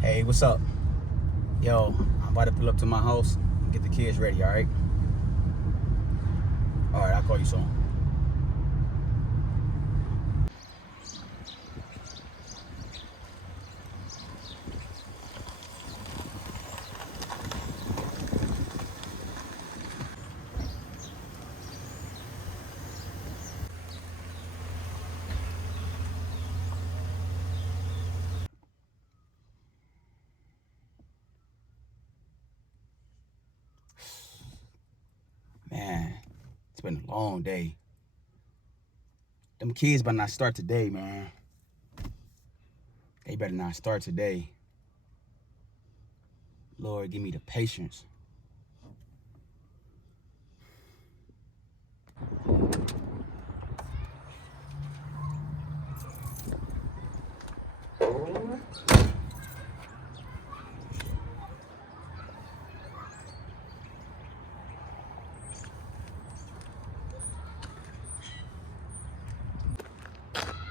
Hey, what's up? Yo, I'm about to pull up to my house and get the kids ready, all right? All right, I'll call you soon. Man, it's been a long day. Them kids better not start today, man. They better not start today. Lord, give me the patience.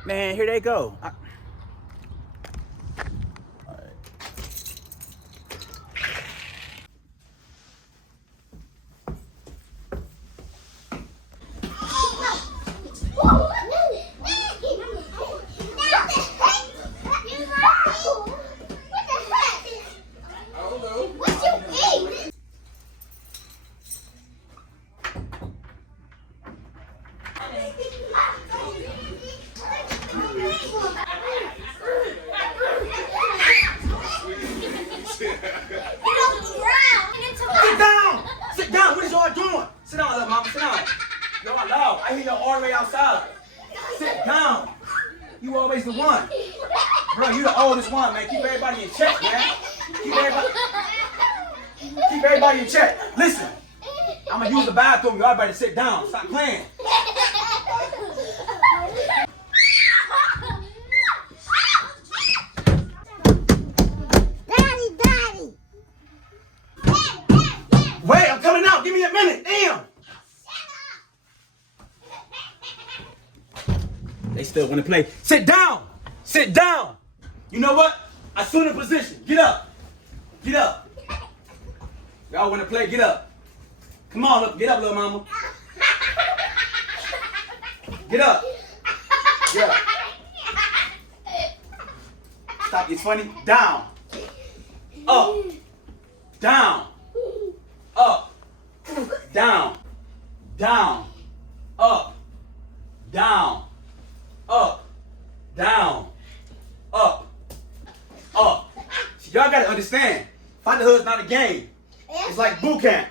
Man, here they go. Sit down! What is y'all doing? Sit down, little mama, sit down. Y'all loud. I hear y'all all the way outside. Sit down. You always the one. Bro, you the oldest one, man. Keep everybody in check, man. Keep everybody in check. Listen, I'm gonna use the bathroom. Y'all better sit down. Stop playing. Wait, I'm coming out. Give me a minute. Damn. They still want to play. Sit down. Sit down. You know what? Assume the position. Get up. Get up. Y'all want to play? Get up. Come on, look. Get up, little mama. Get up. Get up. Stop. It's funny. Down. Up. Down. Up, down, down, up, down, up, down, up, up. See, y'all gotta understand, fatherhood's not a game. It's like boot camp.